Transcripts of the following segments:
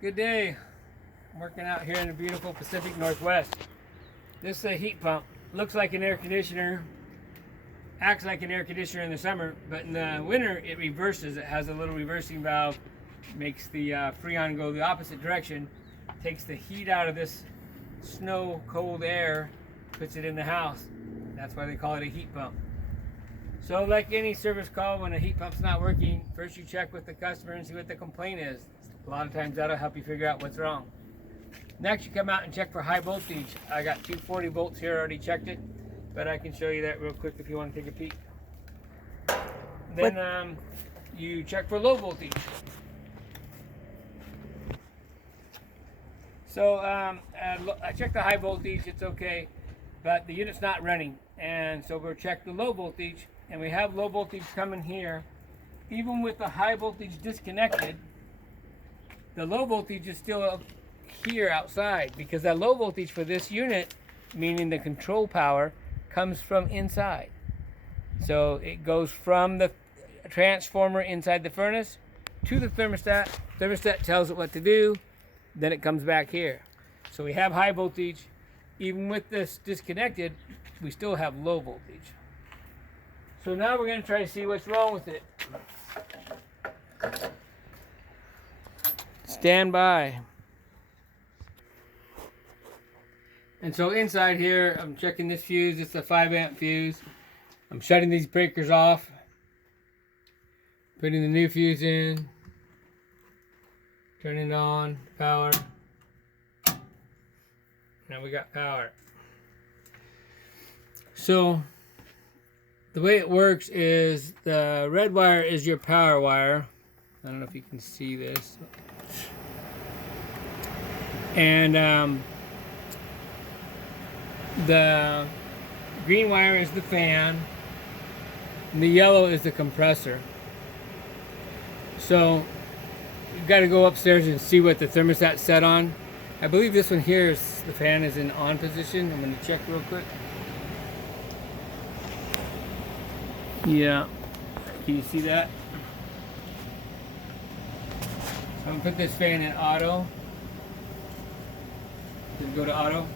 Good day. I'm working out here in the beautiful Pacific Northwest. This is a heat pump. Looks like an air conditioner, acts like an air conditioner in the summer, but in the winter it reverses. It has a little reversing valve, makes the Freon go the opposite direction, takes the heat out of this snow cold air, puts it in the house. That's why they call it a heat pump. So like any service call, when a heat pump's not working, first you check with the customer and see what the complaint is. A lot of times that'll help you figure out what's wrong. Next, you come out and check for high voltage. I got 240 volts here, already checked it, but I can show you that real quick if you want to take a peek. Then you check for low voltage. So I checked the high voltage, it's okay, but the unit's not running. And so we'll check the low voltage, and we have low voltage coming here. Even with the high voltage disconnected, the low voltage is still here outside, because that low voltage for this unit, meaning the control power, comes from inside. So it goes from the transformer inside the furnace to the thermostat. Thermostat tells it what to do, then it comes back here. So we have high voltage. Even with this disconnected, we still have low voltage. So now we're going to try to see what's wrong with it. Stand by. And so inside here, I'm checking this fuse. It's a 5 amp fuse. I'm shutting these breakers off, putting the new fuse in, turning it on, power. Now we got power. So the way it works is the red wire is your power wire. I don't know if you can see this. And the green wire is the fan, and the yellow is the compressor. So you've got to go upstairs and see what the thermostat's set on. I believe this one here is the fan is in on position. I'm going to check real quick. Yeah, can you see that? So I'm going to put this fan in auto. Go to auto.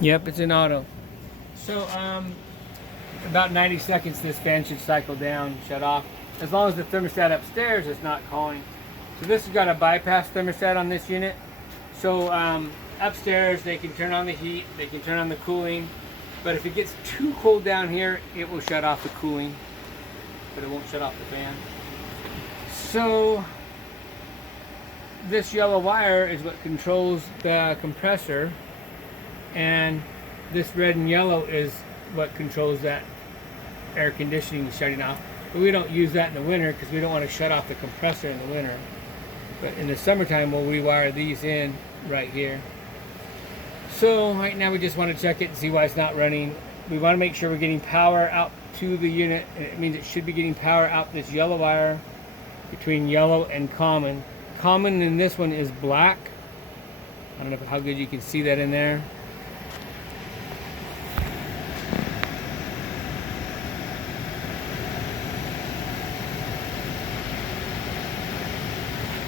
Yep, it's in auto. So about 90 seconds this fan should cycle down, shut off, as long as the thermostat upstairs is not calling. So this has got a bypass thermostat on this unit. So upstairs they can turn on the heat, they can turn on the cooling, but if it gets too cold down here, it will shut off the cooling, but it won't shut off the fan. So this yellow wire is what controls the compressor, and this red and yellow is what controls that air conditioning shutting off. But we don't use that in the winter because we don't want to shut off the compressor in the winter. But in the summertime, we'll rewire these in right here. So right now we just want to check it and see why it's not running. We want to make sure we're getting power out to the unit, and it means it should be getting power out this yellow wire between yellow and common. Common in this one is black. I don't know how good you can see that in there.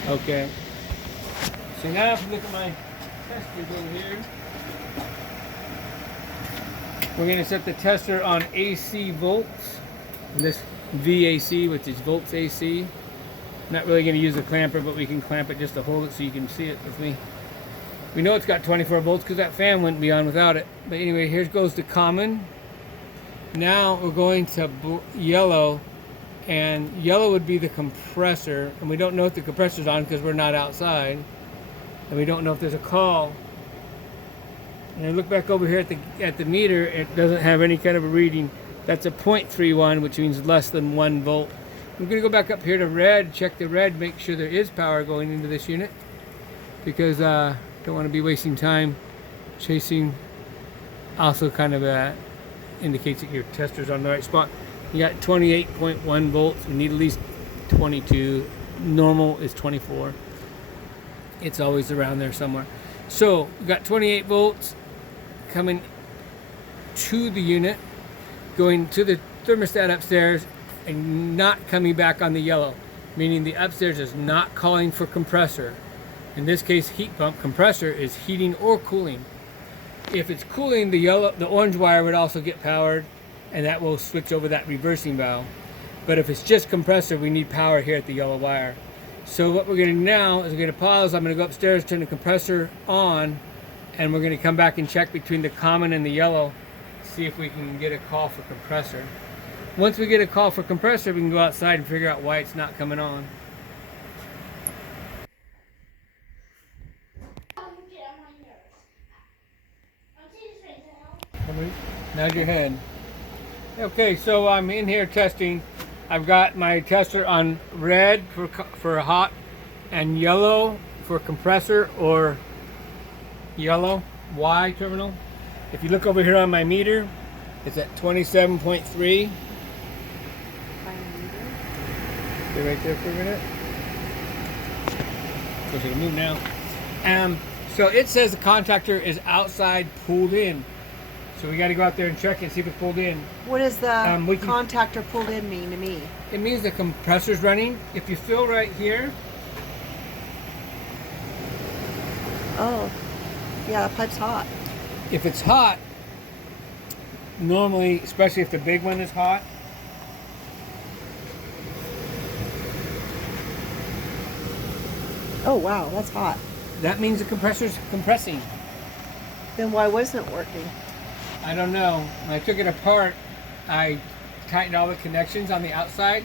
Okay. So now if you look at my testers over here, we're going to set the tester on AC volts. And this VAC, which is volts AC. Not really going to use a clamper, but we can clamp it just to hold it so you can see it with me. We know it's got 24 volts because that fan wouldn't be on without it. But anyway, here goes to common. Now we're going to yellow, and yellow would be the compressor, and we don't know if the compressor's on because we're not outside, and we don't know if there's a call. And I look back over here at the meter, it doesn't have any kind of a reading. That's a 0.31, which means less than 1 volt. I'm going to go back up here to red, check the red, make sure there is power going into this unit, because I don't want to be wasting time chasing. Also kind of indicates that your tester's on the right spot. You got 28.1 volts. We need at least 22. Normal is 24. It's always around there somewhere. So we got 28 volts coming to the unit, going to the thermostat upstairs, and not coming back on the yellow. meaning the upstairs is not calling for compressor. In this case, heat pump. Compressor is heating or cooling. If it's cooling, the orange wire would also get powered, and that will switch over that reversing valve. But if it's just compressor, we need power here at the yellow wire. So what we're going to do now is we're going to pause. I'm going to go upstairs, turn the compressor on, and we're going to come back and check between the common and the yellow, see if we can get a call for compressor. Once we get a call for compressor, we can go outside and figure out why it's not coming on. Nod your head. Okay, so I'm in here testing. I've got my tester on red for hot and yellow for compressor, or yellow Y terminal. If you look over here on my meter, it's at 27.3. Stay right there for a minute. So it's gonna move now. So it says the contactor is outside pulled in. So we got to go out there and check and see if it's pulled in. What does the contactor pulled in mean to me? It means the compressor's running. If you feel right here. Oh, yeah, the pipe's hot. If it's hot, normally, especially if the big one is hot, oh wow, that's hot. That means the compressor's compressing. Then why wasn't it working? I don't know. When I took it apart, I tightened all the connections on the outside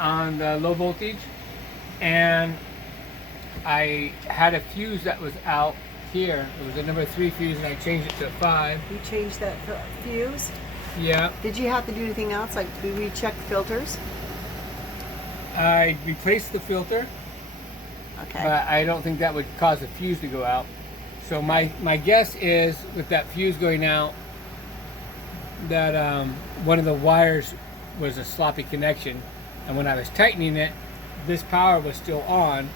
on the low voltage, and I had a fuse that was out here. It was a number 3 fuse, and I changed it to a 5. You changed that fuse? Yeah. Did you have to do anything else, like recheck the filters? I replaced the filter, okay, but I don't think that would cause the fuse to go out. So my guess is, with that fuse going out, that one of the wires was a sloppy connection, and when I was tightening it, this power was still on.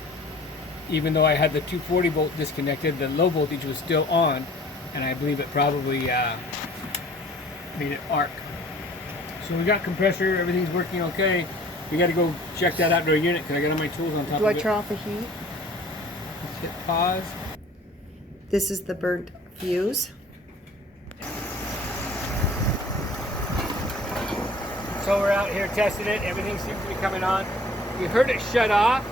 Even though I had the 240 volt disconnected, the low voltage was still on, and I believe it probably made it arc. So we got compressor, everything's working okay. We got to go check that outdoor unit because I got all my tools on top of it. Do I turn off the heat? Let's hit pause. This is the burnt fuse. So we're out here testing it. Everything seems to be coming on. We heard it shut off,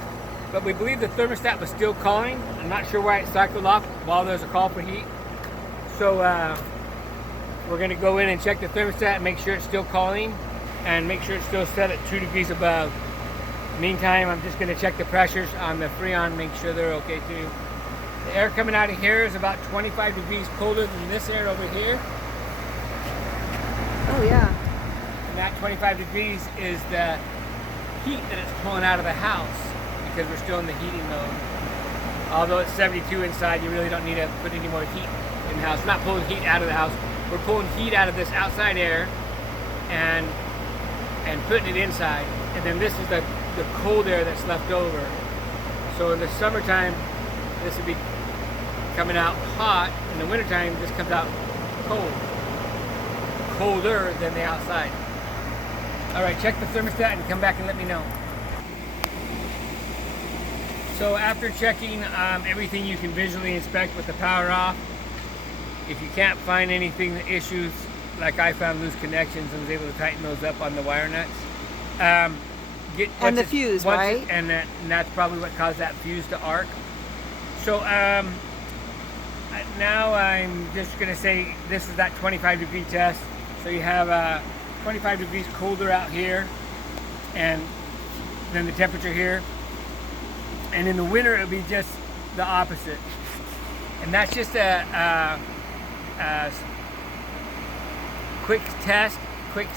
but we believe the thermostat was still calling. I'm not sure why it cycled off while there's a call for heat. So we're going to go in and check the thermostat and make sure it's still calling, and make sure it's still set at 2 degrees above. Meantime, I'm just going to check the pressures on the Freon, make sure they're okay too. The air coming out of here is about 25 degrees colder than this air over here. Oh yeah. And that 25 degrees is the heat that it's pulling out of the house, because we're still in the heating mode. Although it's 72 inside, you really don't need to put any more heat in the house. We're not pulling heat out of the house. We're pulling heat out of this outside air and putting it inside. And then this is the cold air that's left over. So in the summertime, this would be coming out hot. In the wintertime, this comes out cold. Colder than the outside. All right, check the thermostat and come back and let me know. So after checking everything you can visually inspect with the power off, if you can't find anything, issues, like I found loose connections and was able to tighten those up on the wire nuts. And the fuse, right? And that's probably what caused that fuse to arc. So now I'm just gonna say this is that 25 degree test. So you have 25 degrees colder out here, and then the temperature here. And in the winter, it'll be just the opposite. And that's just a quick test, quick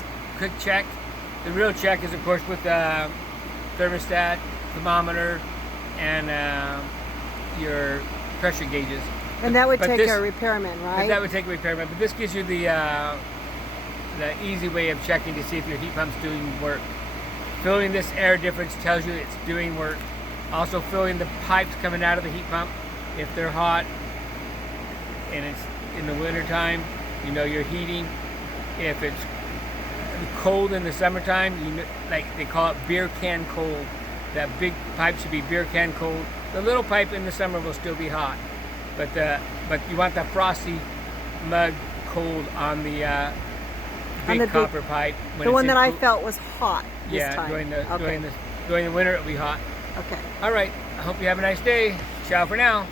check. The real check is, of course, with the thermostat, thermometer, and your pressure gauges. And that would take a repairman, right? That would take a repairman. But this gives you the easy way of checking to see if your heat pump's doing work. Feeling this air difference tells you it's doing work. Also feeling the pipes coming out of the heat pump. If they're hot and it's in the winter time, you know you're heating. If it's cold in the summertime, like they call it beer can cold. That big pipe should be beer can cold. The little pipe in the summer will still be hot, but you want that frosty mug cold on the big copper pipe. The one that I felt was hot this yeah, time. during the winter it'll be hot. Okay. All right. I hope you have a nice day. Ciao for now.